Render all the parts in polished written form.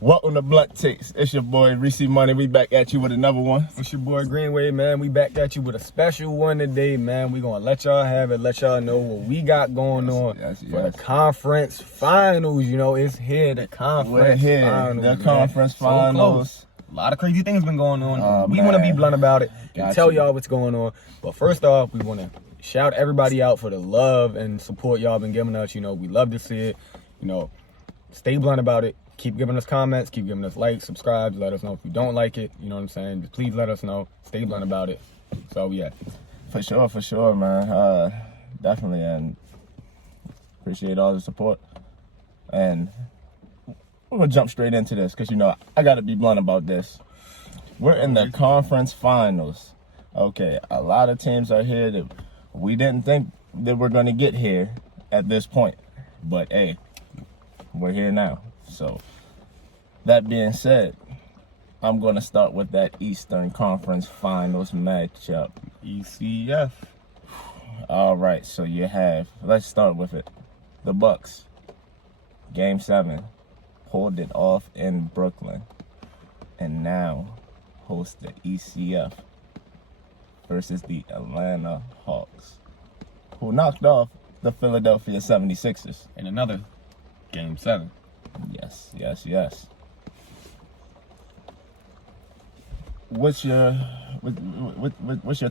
Welcome to Blunt Takes. It's your boy ReeceMoney. We back at you with another one. It's your boy Greenway, man. We back at you with a special one today, man. We gonna let y'all have it, let y'all know what we got going on for the conference finals. You know, it's here, the conference finals. The conference finals. So a lot of crazy things been going on. We want to be blunt about it and tell y'all what's going on. But first off, we want to shout everybody out for the love and support y'all been giving us. You know, we love to see it. You know, stay blunt about it. Keep giving us comments, keep giving us likes, subscribe, let us know if you don't like it. You know what I'm saying? Just please let us know. Stay blunt about it. So, yeah. For sure, man. Definitely, and appreciate all the support. And we're going to jump straight into this because, you know, I got to be blunt about this. We're in the conference finals. Okay, a lot of teams are here that we didn't think that we're going to get here at this point. But, hey, we're here now. So, that being said, I'm going to start with that Eastern Conference Finals matchup. ECF. All right, so you have, let's start with it. The Bucks, Game 7, pulled it off in Brooklyn, and now host the ECF versus the Atlanta Hawks, who knocked off the Philadelphia 76ers. In another Game 7. Yes. What's your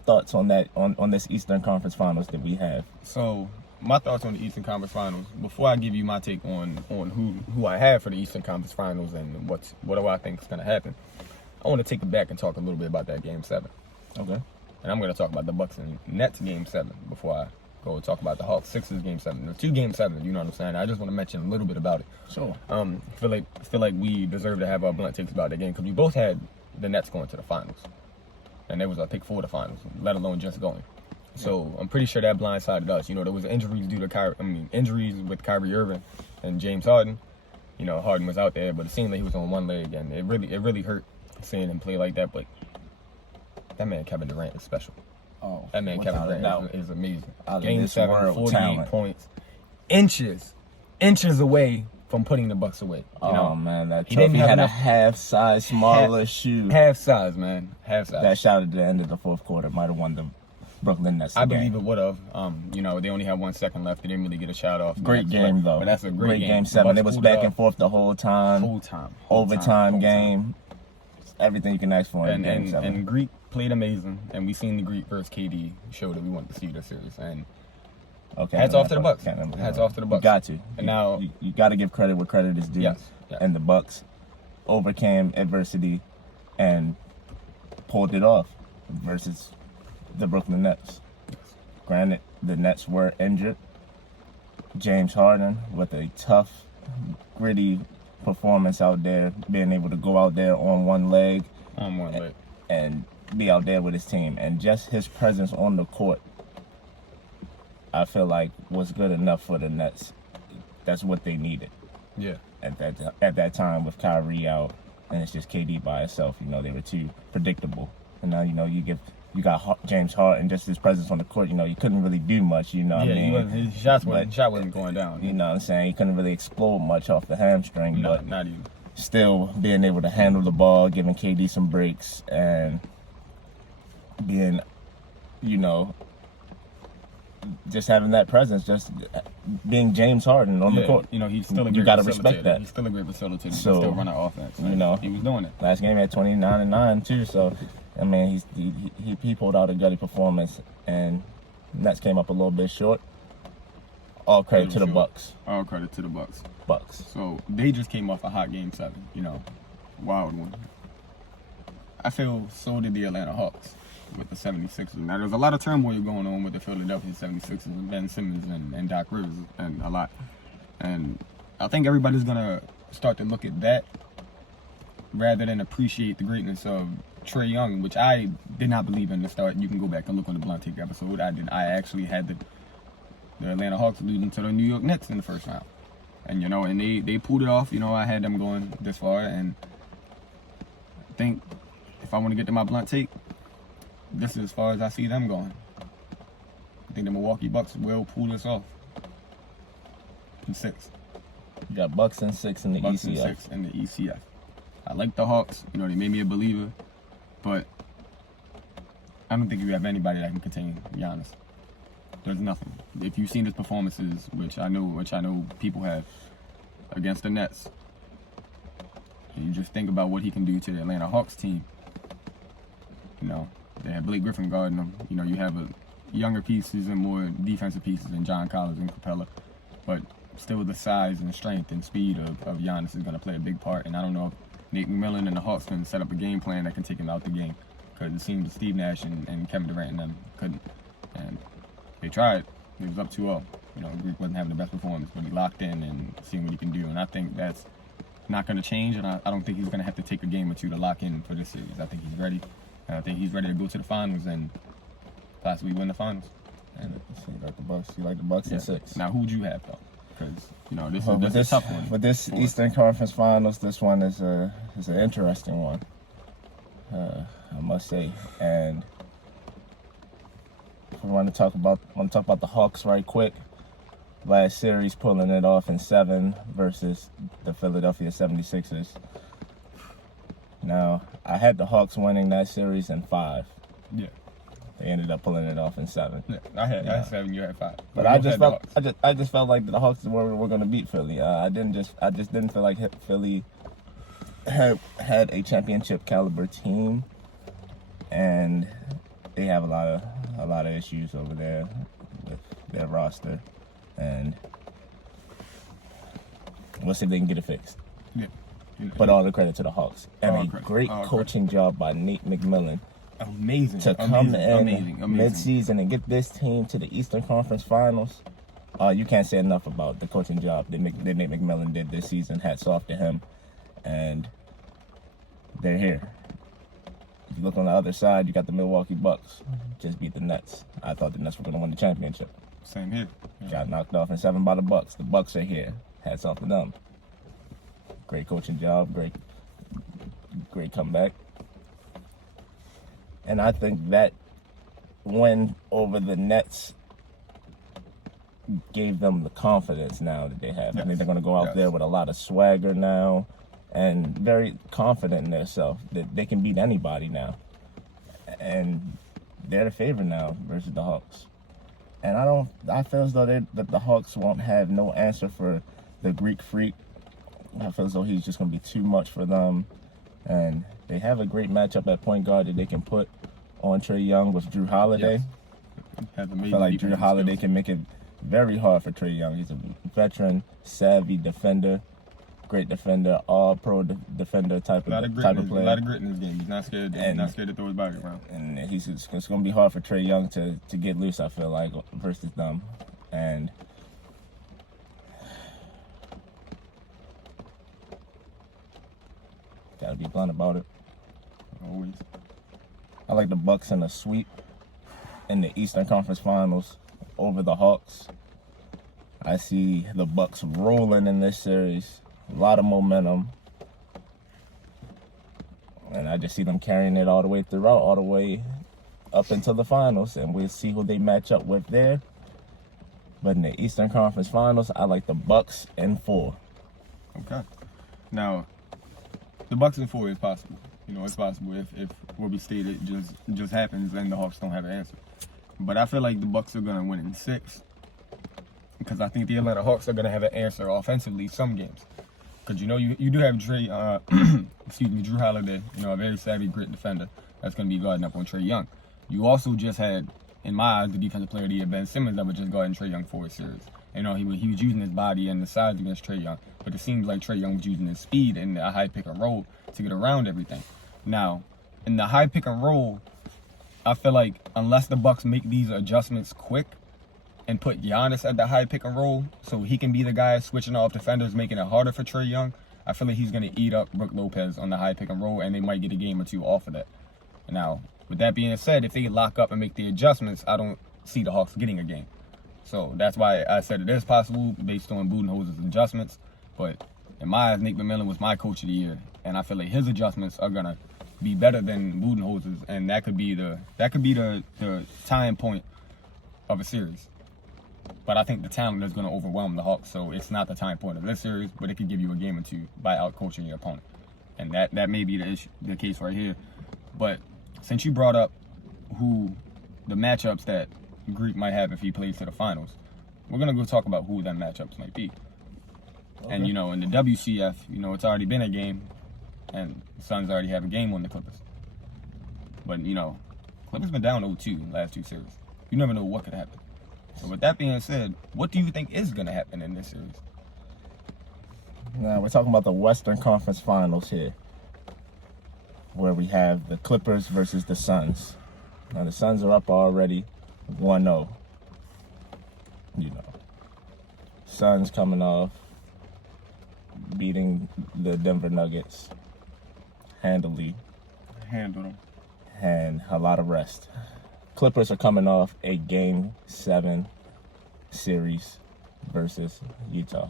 thoughts on that on this Eastern Conference Finals that we have? So my thoughts on the Eastern Conference Finals. Before I give you my take on who I have for the Eastern Conference Finals and what do I think is going to happen, I want to take it back and talk a little bit about that Game 7. Okay. And I'm going to talk about the Bucks and Nets Game 7 before I go talk about the Hawks Sixers Game 7. The 2 Game 7s, you know what I'm saying? I just want to mention a little bit about it. Sure. Feel like we deserve to have our blunt takes about the game because we both had the Nets going to the finals, and there was a pick for the finals, let alone just going. So I'm pretty sure that blindsided us. You know, there was injuries due to injuries with Kyrie Irving and James Harden. You know, Harden was out there, but it seemed like he was on one leg, and it really hurt seeing him play like that. But that man Kevin Durant is special. Oh, that man Kevin Durant is amazing. Game 7, 48 points, inches away from putting the Bucks away. You know? Man, that trophy had a half-size smaller shoe. Half size, man. Half size. That shot at the end of the fourth quarter might have won the Brooklyn Nets. I believe it would have. You know, they only had 1 second left. They didn't really get a shot off. Great game, though. But that's a great Game 7. It was back and forth the whole time. Overtime game. Everything you can ask for in Game 7. And Greek played amazing, and we seen the Greek versus KD show that we wanted to see this series. And hats off to the Bucks. Hats off to the Bucks. Got to. And now you got to give credit where credit is due. Yes. And the Bucks overcame adversity and pulled it off versus the Brooklyn Nets. Yes. Granted, the Nets were injured. James Harden with a tough, gritty performance out there, being able to go out there on one leg. And be out there with his team, and just his presence on the court, I feel like was good enough for the Nets. That's what they needed. Yeah. At that time with Kyrie out, and it's just KD by itself. You know, they were too predictable. And now, you know, you got James Harden, just his presence on the court. You know, you couldn't really do much. You know what I mean? His shot wasn't going down. You know what I'm saying? He couldn't really explode much off the hamstring. No, but not even. Still being able to handle the ball, giving KD some breaks, and being, you know, just having that presence, just being James Harden on the court. You know, he's still a great You got to respect that. He's still a great facilitator. So, he's still running offense. You know, he was doing it. Last game had 29-9 too. So, I mean, he pulled out a gutty performance, and Nets came up a little bit short. All credit to the Bucks. All credit to the Bucks. So they just came off a hot Game 7. You know, wild one. I feel so did the Atlanta Hawks with the 76ers. Now, there's a lot of turmoil going on with the Philadelphia 76ers and Ben Simmons and Doc Rivers and a lot. And I think everybody's going to start to look at that rather than appreciate the greatness of Trae Young, which I did not believe in to start. You can go back and look on the Blunt Take episode. I actually had the Atlanta Hawks losing to the New York Nets in the first round. And, you know, and they pulled it off. You know, I had them going this far. And I think if I want to get to my Blunt Take, this is as far as I see them going. I think the Milwaukee Bucks will pull this off. In 6. You got Bucks and 6 in the Bucks ECF. And 6 in the ECF. I like the Hawks. You know, they made me a believer, but I don't think you have anybody that can contain Giannis. There's nothing. If you've seen his performances, which I know people have, against the Nets, and you just think about what he can do to the Atlanta Hawks team. You know, they have Blake Griffin guarding them. You know, you have younger pieces and more defensive pieces than John Collins and Capella, but still the size and strength and speed of Giannis is going to play a big part. And I don't know if Nate McMillan and the Hawks can set up a game plan that can take him out the game, because it seems Steve Nash and Kevin Durant and them couldn't. And they tried. It was up 2-0. You know, Greek wasn't having the best performance, but he locked in and seeing what he can do. And I think that's not going to change, and I don't think he's going to have to take a game or two to lock in for this series. I think he's ready. And I think he's ready to go to the finals and possibly win the finals. And So you like the Bucks? You like the Bucks in 6? Now, who'd you have, though? Because, you know, this is a tough one. But this Eastern Conference Finals, this one is an interesting one, I must say. And if we want to talk about the Hawks right quick. Last series pulling it off in 7 versus the Philadelphia 76ers. Now, I had the Hawks winning that series in 5. Yeah. They ended up pulling it off in 7. Yeah, I had 7, you had 5. But I just felt like the Hawks were going to beat Philly. I just didn't feel like Philly had a championship caliber team, and they have a lot of issues over there with their roster, and we'll see if they can get it fixed. Yeah. But all the credit to the Hawks, and All great coaching job by Nate McMillan. Amazing. To come in amazing. mid-season and get this team to the Eastern Conference Finals, you can't say enough about the coaching job that Nate McMillan did this season. Hats off to him. And they're here. If you look on the other side, you got the Milwaukee Bucks. Just beat the Nets. I thought the Nets were going to win the championship. Same here. Yeah. Got knocked off in 7 by the Bucks. The Bucks are here. Hats off to them. Great coaching job. Great comeback. And I think that win over the Nets gave them the confidence now that they have. Yes. I think they're going to go out there with a lot of swagger now and very confident in themselves that they can beat anybody now. And they're the favorite now versus the Hawks. And I feel as though that the Hawks won't have no answer for the Greek Freak. I feel as though he's just going to be too much for them. And they have a great matchup at point guard that they can put on Trae Young with Drew Holiday. Yes. I feel like Drew Holiday can make it very hard for Trae Young. He's a veteran, savvy defender, great defender, all-pro defender type of player. A lot of grit in his game. He's not scared. Not scared to throw his body around. And it's going to be hard for Trae Young to get loose, I feel like, versus them. And gotta be blunt about it. Always. I like the Bucks in a sweep in the Eastern Conference Finals over the Hawks. I see the Bucks rolling in this series. A lot of momentum. And I just see them carrying it all the way throughout, all the way up until the finals. And we'll see who they match up with there. But in the Eastern Conference Finals, I like the Bucks in 4. Okay. Now, the Bucks in 4 is possible. You know, it's possible if what we stated just happens and the Hawks don't have an answer. But I feel like the Bucks are gonna win in 6 because I think the Atlanta Hawks are gonna have an answer offensively some games. Because you know you do have Drew Holiday, you know, a very savvy grit defender that's gonna be guarding up on Trae Young. You also just had, in my eyes, the defensive player of the year, Ben Simmons, that was just guarding Trae Young for a series. You know, he was using his body and the size against Trae Young, but it seems like Trae Young was using his speed and a high pick and roll to get around everything. Now, in the high pick and roll, I feel like unless the Bucks make these adjustments quick and put Giannis at the high pick and roll so he can be the guy switching off defenders, making it harder for Trae Young, I feel like he's going to eat up Brook Lopez on the high pick and roll, and they might get a game or two off of that. Now, with that being said, if they lock up and make the adjustments, I don't see the Hawks getting a game. So that's why I said it is possible based on Budenholzer's adjustments. But in my eyes, Nate McMillan was my coach of the year, and I feel like his adjustments are gonna be better than Budenholzer's, and that could be the time point of a series. But I think the talent is gonna overwhelm the Hawks, so it's not the time point of this series, but it could give you a game or two by out-coaching your opponent. and that may be the case right here. But since you brought up who the matchups that Greek might have if he plays to the finals, we're gonna go talk about who that matchups might be. Okay. And in the WCF, it's already been a game, and the Suns already have a game on the Clippers. But Clippers been down 0-2 last 2 series. You never know what could happen. So with that being said, what do you think is gonna happen in this series? Now we're talking about the Western Conference Finals here, where we have the Clippers versus the Suns. Now the Suns are up already 1-0. Suns coming off beating the Denver Nuggets handily. Handle them. And a lot of rest. Clippers are coming off a Game 7 series versus Utah.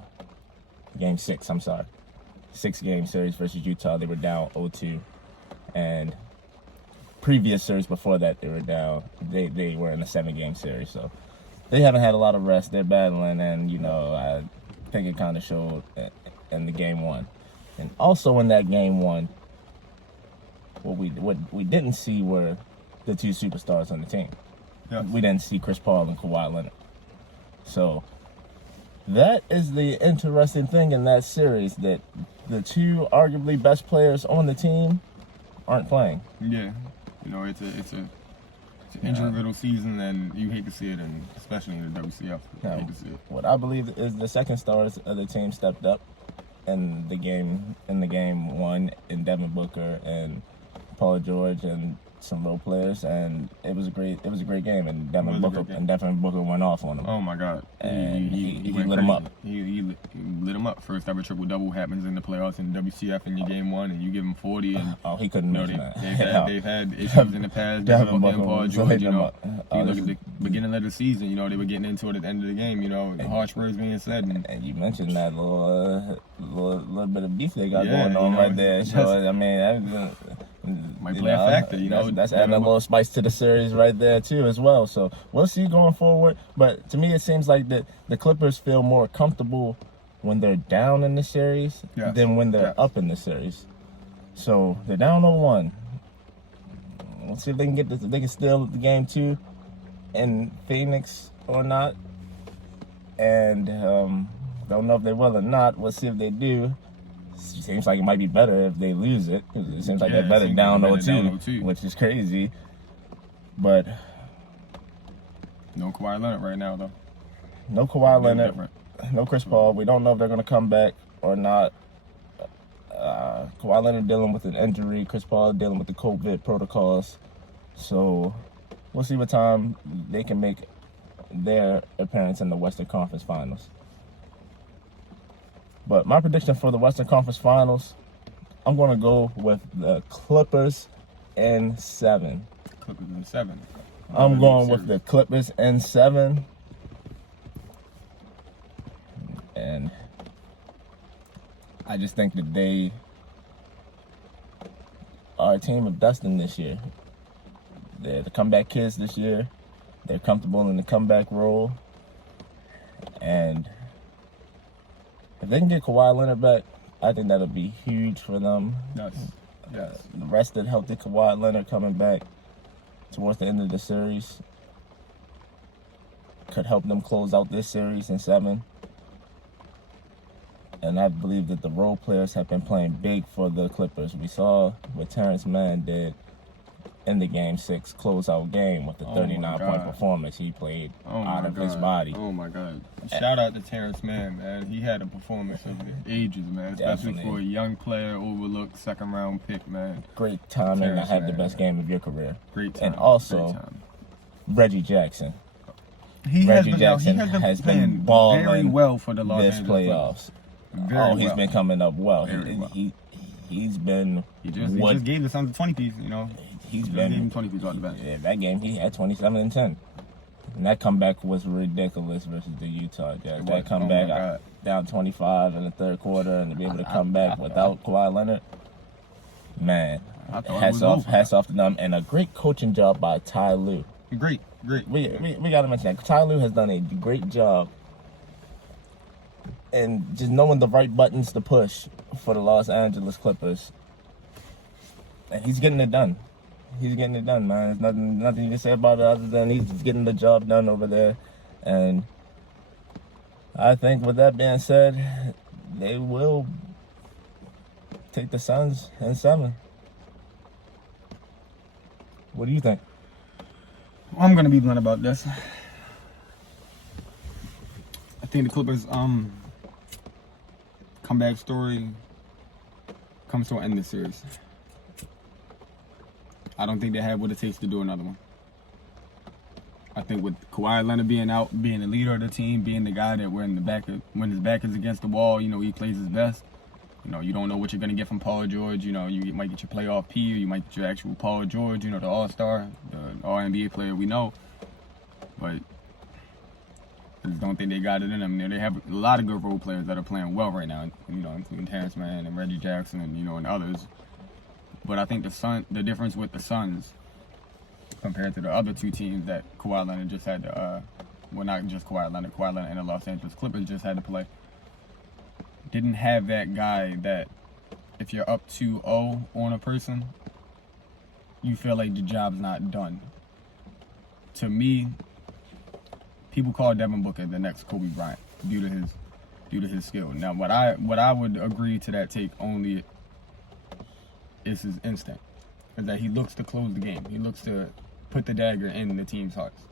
Game 6, I'm sorry. 6-game series versus Utah. They were down 0-2. And previous series before that, they were down. They were in a 7-game series. So they haven't had a lot of rest. They're battling. And, I think it kind of showed in the Game 1. And also in that Game 1, what we didn't see were the 2 superstars on the team. Yes. We didn't see Chris Paul and Kawhi Leonard. So that is the interesting thing in that series, that the 2 arguably best players on the team aren't playing. Yeah, it's an injury-riddled season, and you hate to see it, and especially in the WCF. Now, hate to see it. what I believe is the second stars of the team stepped up in the game 1 in Devin Booker and Paul George and some role players, and it was a great game, and Devin Booker went off on him. Oh my God! And he went lit him up. He lit him up. First ever triple double happens in the playoffs in WCF in your Game 1, and you give him 40. And he couldn't miss that. They've had issues in the past. Devin Booker and Paul George. You look at the beginning of the season. They were getting into it at the end of the game. Harsh words being said. And you mentioned that little bit of beef they got going on right there. So I mean, might play a factor, That's adding a little spice to the series right there too, as well. So we'll see going forward. But to me, it seems like the Clippers feel more comfortable when they're down in the series than when they're up in the series. So they're down 0-1. We'll see if they can get this. If they can steal the Game 2 in Phoenix or not. And don't know if they will or not. We'll see if they do. Seems like it might be better if they lose it, because it seems like they're better down 0-2, which is crazy. But no Kawhi Leonard right now, though. No Kawhi Leonard, no Chris Paul. We don't know if they're going to come back or not. Kawhi Leonard dealing with an injury. Chris Paul dealing with the COVID protocols. So we'll see what time they can make their appearance in the Western Conference Finals. But my prediction for the Western Conference Finals, I'm going to go with the Clippers in 7. Clippers in 7. I'm going with the Clippers in 7. And I just think that they are a team of destiny this year. They're the comeback kids this year. They're comfortable in the comeback role. And if they can get Kawhi Leonard back, I think that'll be huge for them. Yes. The rested, healthy Kawhi Leonard coming back towards the end of the series could help them close out this series in 7. And I believe that the role players have been playing big for the Clippers. We saw what Terrence Mann did in the Game 6 closeout game with the 39-point performance he played out of his body. Oh, my God. Shout out to Terrence Mann, man. He had a performance of the ages, man. Especially for a young player, overlooked second-round pick, man. Great timing to have the best game of your career. Great time. And also, Reggie Jackson. Reggie Jackson has been balling very well for the Los Angeles playoffs. He's been coming up well. He's been. He just gave the Suns a 20-piece, He's been gave him 20 piece off the bench. Yeah, that game he had 27 and 10. And that comeback was ridiculous versus the Utah Jazz. That comeback down 25 in the third quarter, and to be able to come back without Kawhi Leonard, man, hats off to them, and a great coaching job by Ty Lue. Great. We got to mention that Ty Lue has done a great job, and just knowing the right buttons to push for the Los Angeles Clippers And he's getting it done. He's getting it done, man. There's nothing you can say about it other than he's getting the job done over there. And I think with that being said, they will take the Suns in 7. What do you think? I'm gonna be blunt about this. I think the Clippers comeback story comes to an end this series. I don't think they have what it takes to do another one. I think with Kawhi Leonard being out, being the leader of the team, being the guy that when his back is against the wall, he plays his best. You don't know what you're going to get from Paul George. You might get your playoff P, or you might get your actual Paul George, the all-star, the all-NBA player we know. But I just don't think they got it in them. They have a lot of good role players that are playing well right now, including Terrence Mann and Reggie Jackson and others. But I think the difference with the Suns compared to the other two teams that Kawhi Leonard just had to, not just Kawhi Leonard and the Los Angeles Clippers just had to play, didn't have that guy that if you're up 2-0 on a person, you feel like the job's not done. To me, people call Devin Booker the next Kobe Bryant due to his skill. Now, what I would agree to that take only is his instinct, is that he looks to close the game. He looks to put the dagger in the team's hearts.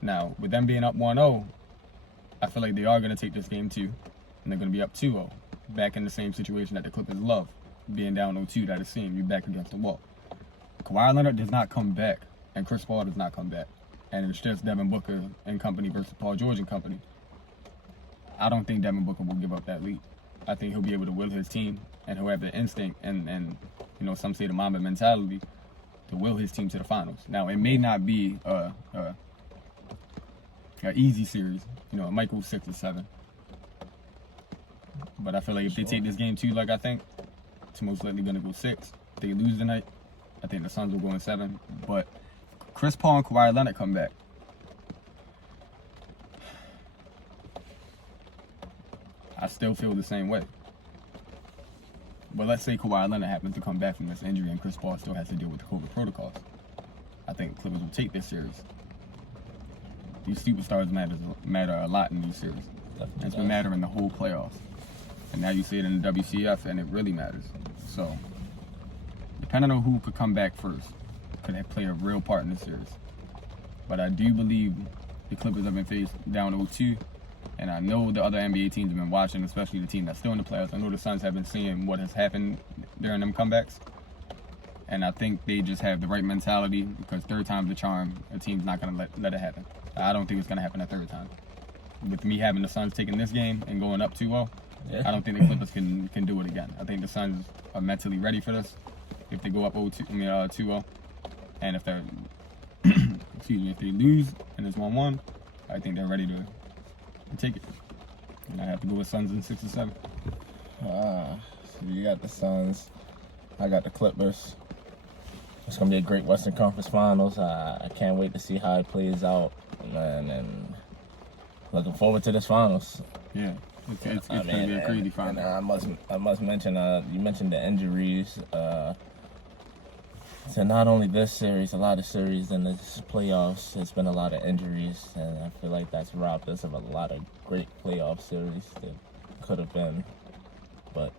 Now, with them being up 1-0, I feel like they are going to take this game too, and they're going to be up 2-0, back in the same situation that the Clippers love, being down 0-2, that is seeing you back against the wall. Kawhi Leonard does not come back, and Chris Paul does not come back, and it's just Devin Booker and company versus Paul George and company. I don't think Devin Booker will give up that lead. I think he'll be able to will his team, and he'll have the instinct and some say the Mamba mentality to will his team to the finals. Now, it may not be a easy series. It might go 6 or 7. But I feel like if they take this game 2, like I think, it's most likely going to go 6. If they lose tonight, I think the Suns will go in 7. But Chris Paul and Kawhi Leonard come back. I still feel the same way. But let's say Kawhi Leonard happens to come back from this injury and Chris Paul still has to deal with the COVID protocols. I think Clippers will take this series. These superstars matter a lot in these series. It's been mattering the whole playoffs. And now you see it in the WCF and it really matters. So, depending on who could come back first, could they play a real part in this series. But I do believe the Clippers have been faced down 0-2. And I know the other NBA teams have been watching, especially the team that's still in the playoffs. I know the Suns have been seeing what has happened during them comebacks. And I think they just have the right mentality because third time's the charm. A team's not going to let it happen. I don't think it's going to happen a third time. With me having the Suns taking this game and going up 2-0, I don't think the Clippers can do it again. I think the Suns are mentally ready for this. If they go up 2-0. And if they're, if they lose and it's 1-1, I think they're ready to take it. And I have to go with Suns in 6 or 7. So you got the Suns. I got the Clippers. It's going to be a great Western Conference Finals. I can't wait to see how it plays out. And looking forward to this finals. Yeah, it's going to be a crazy final. And I must mention, you mentioned the injuries. So not only this series, a lot of series in this playoffs, it's been a lot of injuries, and I feel like that's robbed us of a lot of great playoff series that could have been. But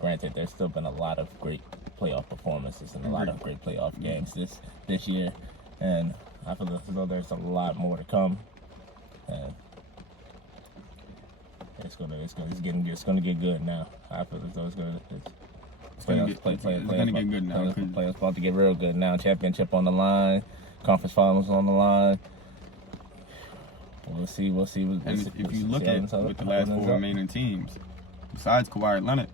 granted, there's still been a lot of great playoff performances and a lot of great playoff games this year, and I feel as though there's a lot more to come. And it's gonna get good now. I feel as though it's gonna get good now. Playoffs about to get real good now. Championship on the line, conference finals on the line. We'll see. If you look at with the last 4 remaining teams, besides Kawhi Leonard,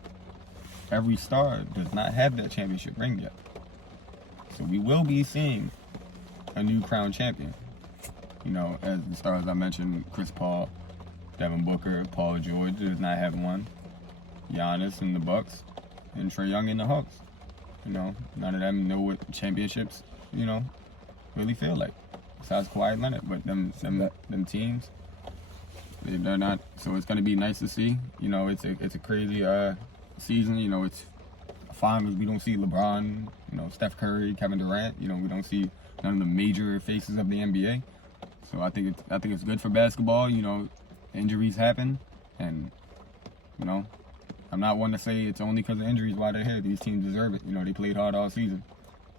every star does not have that championship ring yet. So we will be seeing a new crown champion. As the stars I mentioned, Chris Paul, Devin Booker, Paul George does not have one. Giannis and the Bucks, and Trae Young and the Hawks. None of them know what championships, really feel like. Besides Kawhi Leonard, but them teams, they're not. So it's gonna be nice to see. It's a crazy season. It's finals, we don't see LeBron, Steph Curry, Kevin Durant. We don't see none of the major faces of the NBA. So I think it's good for basketball. Injuries happen, and I'm not one to say it's only because of injuries why they're here. These teams deserve it. They played hard all season.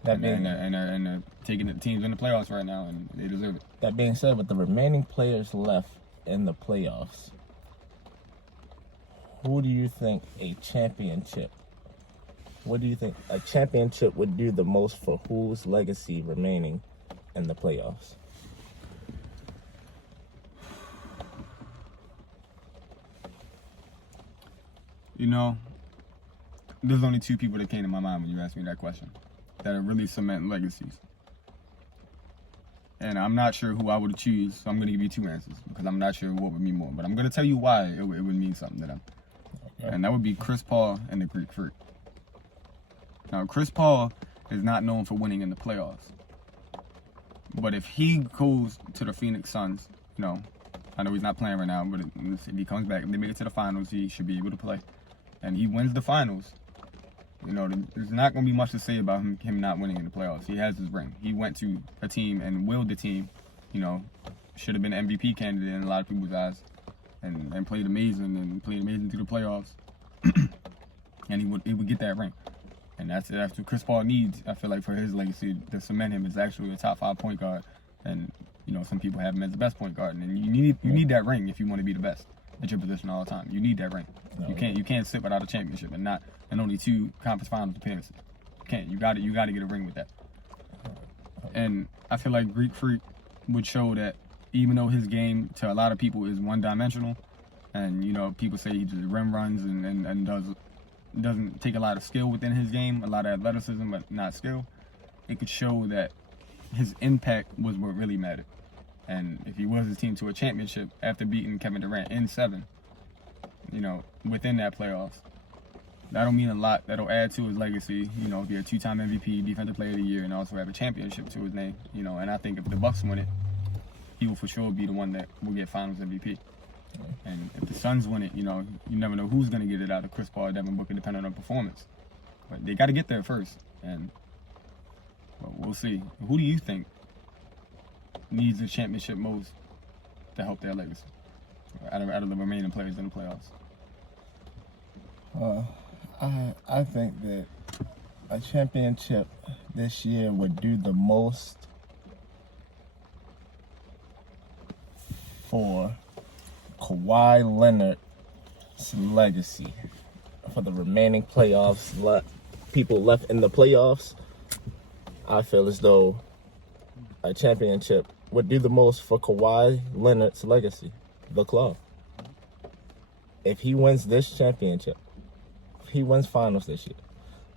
And they're taking the teams in the playoffs right now, and they deserve it. That being said, with the remaining players left in the playoffs, who do you think what do you think a championship would do the most for whose legacy remaining in the playoffs? There's only two people that came to my mind when you asked me that question that are really cementing legacies. And I'm not sure who I would choose, so I'm going to give you two answers because I'm not sure what would mean more. But I'm going to tell you why it would mean something to them. Okay. And that would be Chris Paul and the Greek Freak. Now, Chris Paul is not known for winning in the playoffs. But if he goes to the Phoenix Suns, I know he's not playing right now, but if he comes back, if they make it to the finals, he should be able to play. And he wins the finals. There's not going to be much to say about him not winning in the playoffs. He has his ring. He went to a team and willed the team. Should have been an MVP candidate in a lot of people's eyes, and played amazing through the playoffs. And he would get that ring. And that's what Chris Paul needs. I feel like for his legacy to cement him as actually a top 5 point guard. And some people have him as the best point guard, and you need that ring if you want to be the best at your position all the time. You need that ring. No, you can't sit without a championship and only 2 conference finals appearances. You can't. You got to get a ring with that. And I feel like Greek Freak would show that even though his game to a lot of people is one-dimensional, and people say he just rim runs and doesn't take a lot of skill within his game, a lot of athleticism, but not skill. It could show that his impact was what really mattered. And if he was his team to a championship after beating Kevin Durant in 7, within that playoffs, that'll mean a lot. That'll add to his legacy. If you're a 2-time MVP, Defensive Player of the Year, and also have a championship to his name. And I think if the Bucks win it, he will for sure be the one that will get Finals MVP. And if the Suns win it, you never know who's going to get it out of Chris Paul or Devin Booker, depending on performance. But they got to get there first, and we'll see. Who do you think needs a championship most to help their legacy out of the remaining players in the playoffs? I think that a championship this year would do the most for Kawhi Leonard's legacy. For the remaining playoffs, people left in the playoffs, I feel as though a championship would do the most for Kawhi Leonard's legacy, the club. If he wins this championship, if he wins finals this year,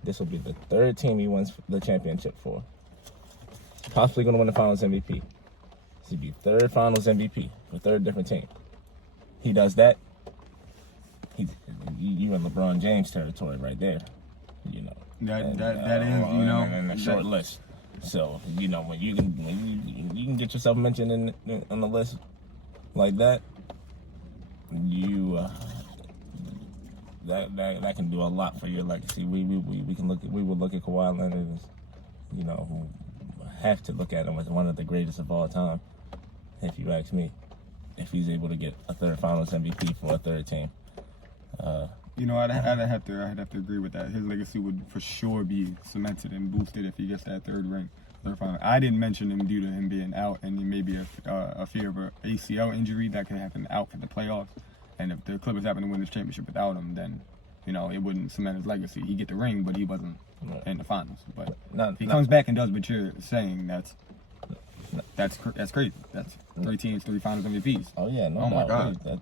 this will be the 3rd team he wins the championship for. Possibly going to win the finals MVP. This would be 3rd finals MVP for 3rd different team. He does that, you in LeBron James territory right there. That is in a short list. So when you can get yourself mentioned on the list like that, that can do a lot for your legacy. We will look at Kawhi Leonard as, who have to look at him as one of the greatest of all time, if you ask me. If he's able to get a 3rd Finals MVP for a 3rd team. I'd have to agree with that. His legacy would for sure be cemented and boosted if he gets that 3rd ring. 3rd final. I didn't mention him due to him being out and maybe a fear of an ACL injury that could happen out for the playoffs. And if the Clippers happen to win this championship without him, then it wouldn't cement his legacy. He get the ring, but he wasn't in the finals. But if he comes back and does what you're saying, that's crazy. That's 3 teams, 3 Finals MVPs. Oh yeah, no doubt. My God.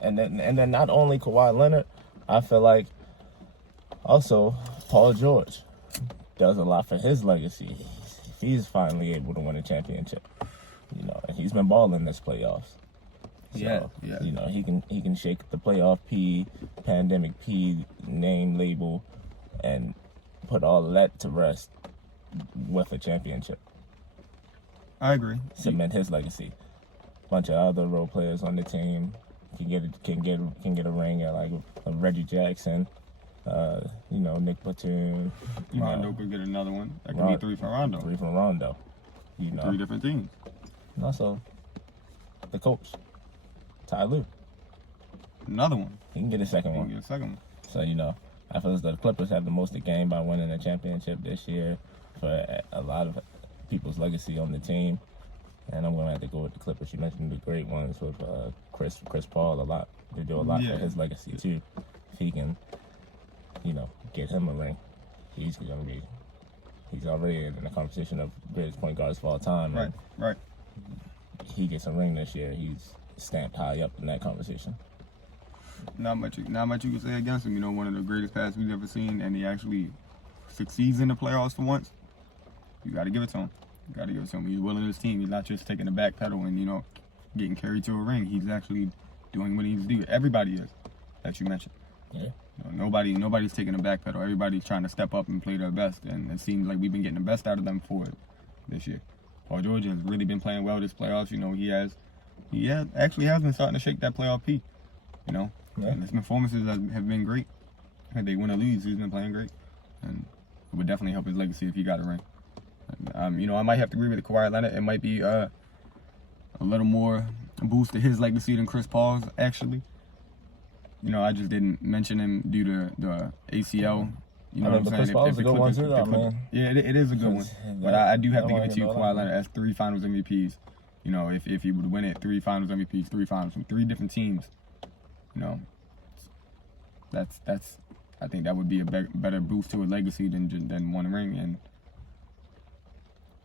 And then not only Kawhi Leonard, I feel like also Paul George does a lot for his legacy. If he's finally able to win a championship, and he's been balling this playoffs. So, yeah. He can shake the playoff P, pandemic P name label, and put all of that to rest with a championship. I agree. Cement his legacy. Bunch of other role players on the team can get a ring, like Reggie Jackson, Nick Platoon. Rondo could get another one. That could be 3 from Rondo. 3 from Rondo. 3 different teams. And also, the coach, Ty Lue. Another one. He can get a second He one. can get a second one. So, I feel as though the Clippers have the most to gain by winning the championship this year for a lot of people's legacy on the team. And I'm going to have to go with the Clippers. You mentioned the great ones with Chris Paul a lot. They do a lot for his legacy, too. If he can, get him a ring, he's already in the conversation of greatest point guards of all time. Right. He gets a ring this year. He's stamped high up in that conversation. Not much you can say against him. One of the greatest passes we've ever seen, and he actually succeeds in the playoffs for once. You got to give it to him. He's willing his team. He's not just taking the back pedal and getting carried to a ring. He's actually doing what he needs to do. Everybody is, that you mentioned. Yeah. Nobody's taking a back pedal. Everybody's trying to step up and play their best, and it seems like we've been getting the best out of them for it this year. Paul George has really been playing well this playoffs. He actually has been starting to shake that playoff P. And his performances have been great. If they win or lose, he's been playing great, and it would definitely help his legacy if he got a ring. I might have to agree with Kawhi Leonard. It might be a little more boost to his legacy than Chris Paul's, actually. I just didn't mention him due to the ACL. What I'm saying? Chris Paul's a good one too, man. Yeah, it is a good one. But I do have to give it to you, Kawhi Leonard, as 3 Finals MVPs. If he would win it, 3 Finals MVPs, 3 Finals from 3 different teams. That's. I think that would be a better boost to a legacy than one ring, and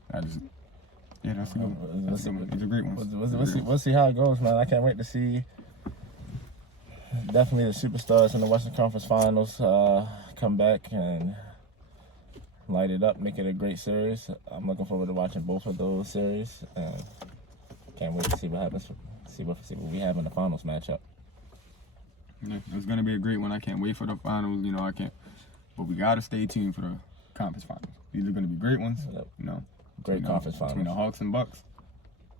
that's a good one. That's a good one. It's a great one. We'll see how it goes, man. I can't wait to see definitely the superstars in the Western Conference Finals come back and light it up, make it a great series. I'm looking forward to watching both of those series, and can't wait to see what happens. See what we have in the finals matchup. Yeah, it's gonna be a great one. I can't wait for the finals. But we gotta stay tuned for the conference finals. These are gonna be great ones. Yep. Great conference finals between the Hawks and Bucks.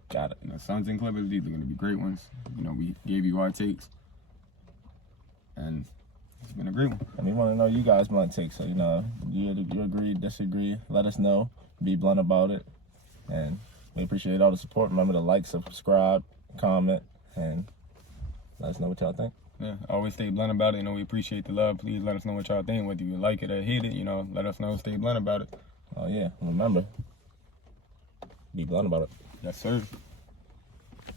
Got it. Suns and Clippers. These are gonna be great ones. We gave you our takes, and it's been a great one. And we want to know you guys' blunt takes. So you agree, disagree. Let us know. Be blunt about it, and we appreciate all the support. Remember to like, subscribe, comment, and let us know what y'all think. Yeah, always stay blunt about it. We appreciate the love. Please let us know what y'all think. Whether you like it or hate it, let us know. Stay blunt about it. Oh, yeah. Remember, be blunt about it. Yes, sir.